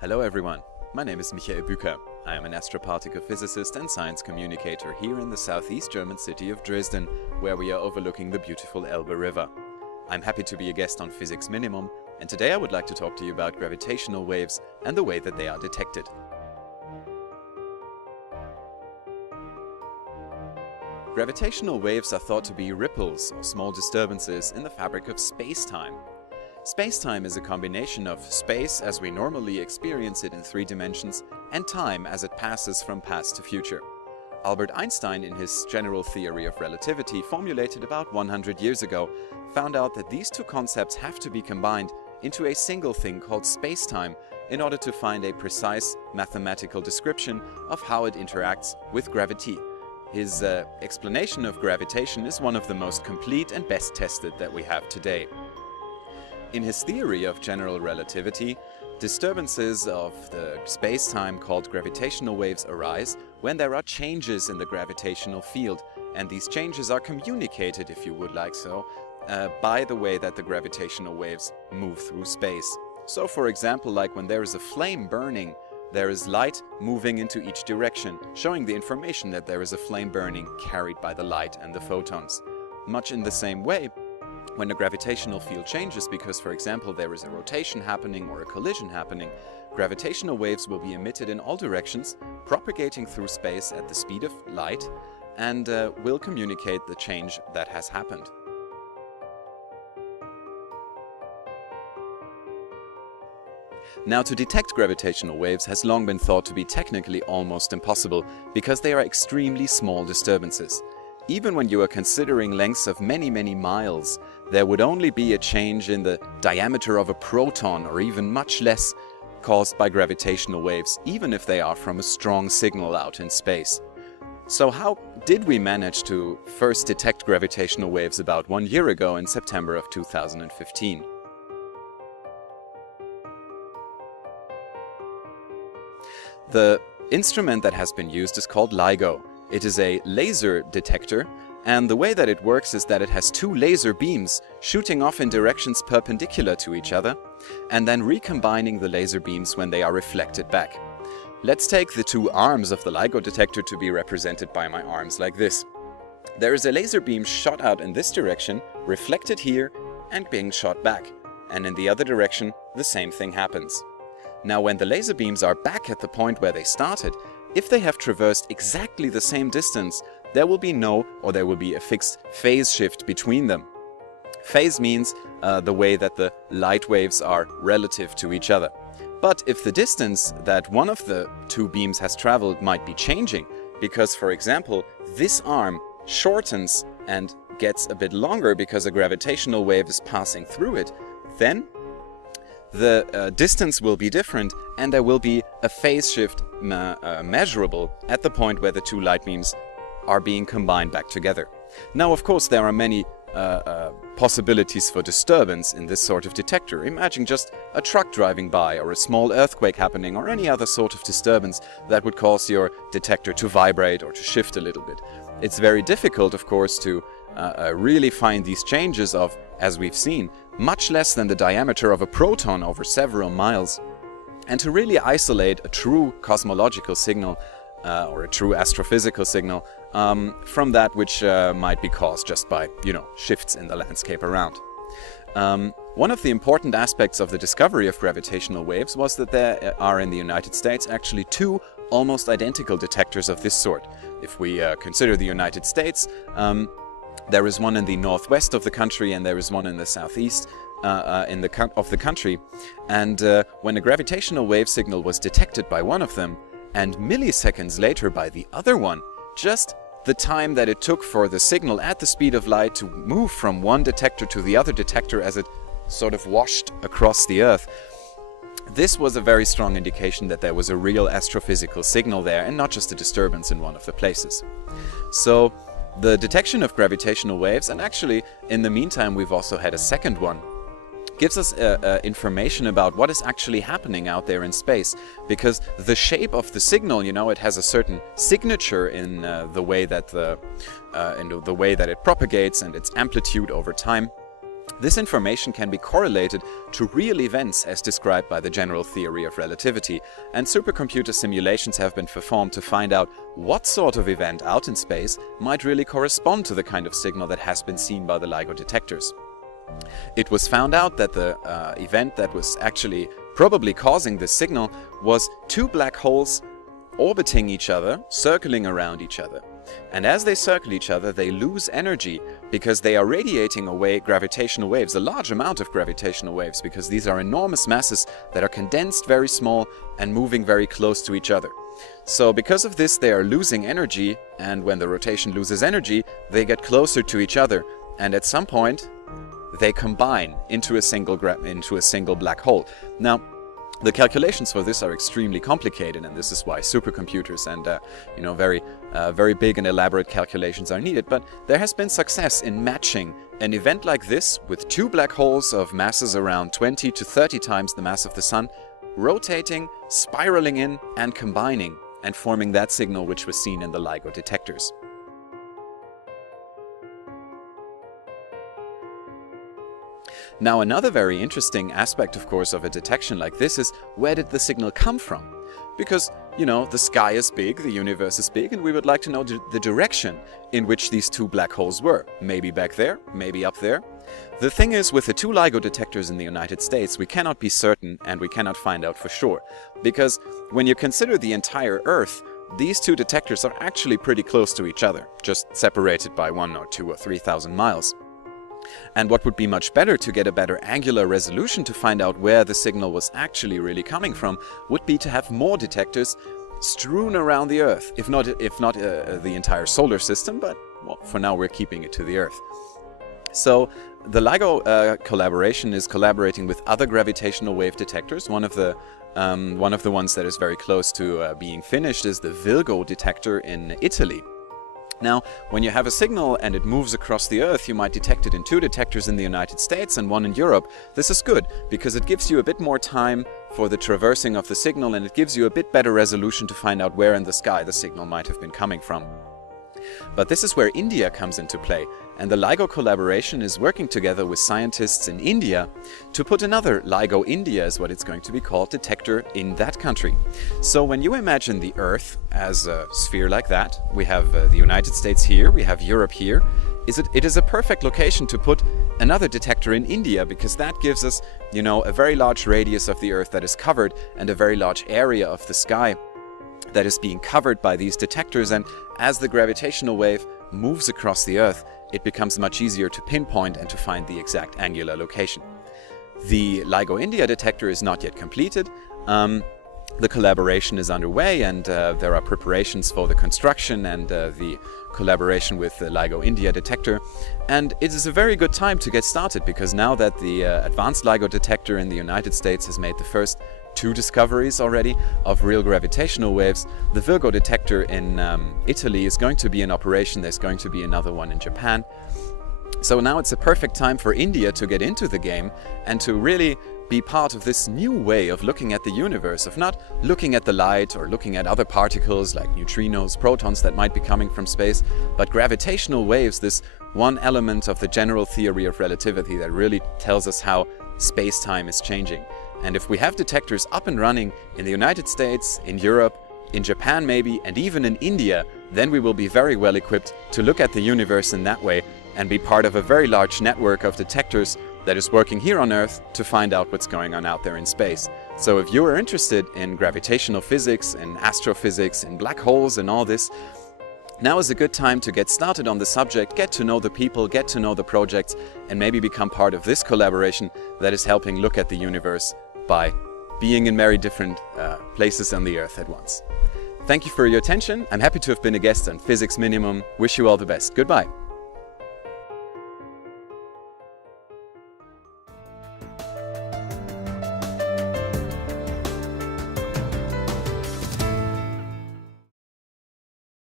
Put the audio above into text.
Hello everyone, my name is Bueker. I am an astroparticle physicist and science communicator here in the southeast German city of Dresden, where we are overlooking the beautiful Elbe River. I'm happy to be a guest on PhysicsMinimum, and today I would like to talk to you about gravitational waves and the way that they are detected. Gravitational waves are thought to be ripples or small disturbances in the fabric of space-time. Space-time is a combination of space as we normally experience it in 3 dimensions and time as it passes from past to future. Albert Einstein, in his general theory of relativity formulated about 100 years ago, found out that these 2 concepts have to be combined into a single thing called space-time in order to find a precise mathematical description of how it interacts with gravity. His explanation of gravitation is one of the most complete and best tested that we have today. In his theory of general relativity, disturbances of the space-time called gravitational waves arise when there are changes in the gravitational field, and these changes are communicated, if you would like so, by the way that the gravitational waves move through space. So for example, like when there is a flame burning, there is light moving into each direction, showing the information that there is a flame burning carried by the light and the photons. Much in the same way, when the gravitational field changes because, for example, there is a rotation happening or a collision happening, gravitational waves will be emitted in all directions, propagating through space at the speed of light, and will communicate the change that has happened. Now, to detect gravitational waves has long been thought to be technically almost impossible because they are extremely small disturbances. Even when you are considering lengths of many miles, there would only be a change in the diameter of a proton or even much less caused by gravitational waves, even if they are from a strong signal out in space. So how did we manage to first detect gravitational waves about 1 year ago in September of 2015? The instrument that has been used is called LIGO. It is a laser detector, and the way that it works is that it has 2 laser beams shooting off in directions perpendicular to each other, and then recombining the laser beams when they are reflected back. Let's take the 2 arms of the LIGO detector to be represented by my arms like this. There is a laser beam shot out in this direction, reflected here, and being shot back. And in the other direction, the same thing happens. Now, when the laser beams are back at the point where they started, if they have traversed exactly the same distance, there will be a fixed phase shift between them. Phase means the way that the light waves are relative to each other. But if the distance that one of the 2 beams has traveled might be changing, because, for example, this arm shortens and gets a bit longer because a gravitational wave is passing through it, then the distance will be different, and there will be a phase shift measurable at the point where the 2 light beams are being combined back together. Now, of course, there are many possibilities for disturbance in this sort of detector. Imagine just a truck driving by, or a small earthquake happening, or any other sort of disturbance that would cause your detector to vibrate or to shift a little bit. It's very difficult, of course, to really find these changes of, as we've seen, much less than the diameter of a proton over several miles. And to really isolate a true cosmological signal or a true astrophysical signal from that which might be caused just by, shifts in the landscape around. One of the important aspects of the discovery of gravitational waves was that there are in the United States actually 2 almost identical detectors of this sort. If we consider the United States, there is one in the northwest of the country and there is one in the southeast of the country. And when a gravitational wave signal was detected by one of them, and milliseconds later by the other one, just the time that it took for the signal at the speed of light to move from one detector to the other detector as it sort of washed across the Earth, this was a very strong indication that there was a real astrophysical signal there and not just a disturbance in one of the places. So the detection of gravitational waves, and actually in the meantime we've also had a second one, gives us information about what is actually happening out there in space, because the shape of the signal, it has a certain signature in the way that it propagates and its amplitude over time. This information can be correlated to real events as described by the general theory of relativity, and supercomputer simulations have been performed to find out what sort of event out in space might really correspond to the kind of signal that has been seen by the LIGO detectors. It was found out that the event that was actually probably causing this signal was two black holes orbiting each other, circling around each other. And as they circle each other, they lose energy because they are radiating away gravitational waves, a large amount of gravitational waves, because these are enormous masses that are condensed very small and moving very close to each other. So because of this, they are losing energy, and when the rotation loses energy, they get closer to each other, and at some point they combine into a single black hole. Now, the calculations for this are extremely complicated, and this is why supercomputers and very big and elaborate calculations are needed. But there has been success in matching an event like this with two black holes of masses around 20 to 30 times the mass of the Sun, rotating, spiraling in, and combining, and forming that signal which was seen in the LIGO detectors. Now, another very interesting aspect, of course, of a detection like this is, where did the signal come from? Because, the sky is big, the universe is big, and we would like to know the direction in which these two black holes were. Maybe back there, maybe up there. The thing is, with the two LIGO detectors in the United States, we cannot be certain, and we cannot find out for sure. Because when you consider the entire Earth, these two detectors are actually pretty close to each other, just separated by 1 or 2 or 3,000 miles. And what would be much better to get a better angular resolution to find out where the signal was actually really coming from would be to have more detectors strewn around the Earth, if not the entire solar system, but well, for now we're keeping it to the Earth. So the LIGO collaboration is collaborating with other gravitational wave detectors. One of the ones that is very close to being finished is the Virgo detector in Italy. Now, when you have a signal and it moves across the Earth, you might detect it in 2 detectors in the United States and 1 in Europe. This is good, because it gives you a bit more time for the traversing of the signal, and it gives you a bit better resolution to find out where in the sky the signal might have been coming from. But this is where India comes into play, and the LIGO collaboration is working together with scientists in India to put another LIGO-India, is what it's going to be called, detector in that country. So when you imagine the Earth as a sphere like that, we have the United States here, we have Europe here, it is a perfect location to put another detector in India, because that gives us, a very large radius of the Earth that is covered, and a very large area of the sky that is being covered by these detectors. And as the gravitational wave moves across the Earth, it becomes much easier to pinpoint and to find the exact angular location. The LIGO-India detector is not yet completed. The collaboration is underway, and there are preparations for the construction and the collaboration with the LIGO-India detector. And it is a very good time to get started, because now that the advanced LIGO detector in the United States has made the first 2 discoveries already of real gravitational waves, the Virgo detector in Italy is going to be in operation. There's going to be another one in Japan. So now it's a perfect time for India to get into the game and to really be part of this new way of looking at the universe, of not looking at the light or looking at other particles like neutrinos, protons that might be coming from space, but gravitational waves, this one element of the general theory of relativity that really tells us how space-time is changing. And if we have detectors up and running in the United States, in Europe, in Japan maybe, and even in India, then we will be very well equipped to look at the universe in that way and be part of a very large network of detectors that is working here on Earth to find out what's going on out there in space. So if you are interested in gravitational physics, in astrophysics, in black holes and all this, now is a good time to get started on the subject, get to know the people, get to know the projects, and maybe become part of this collaboration that is helping look at the universe by being in very different places on the Earth at once. Thank you for your attention. I'm happy to have been a guest on Physics Minimum. Wish you all the best. Goodbye.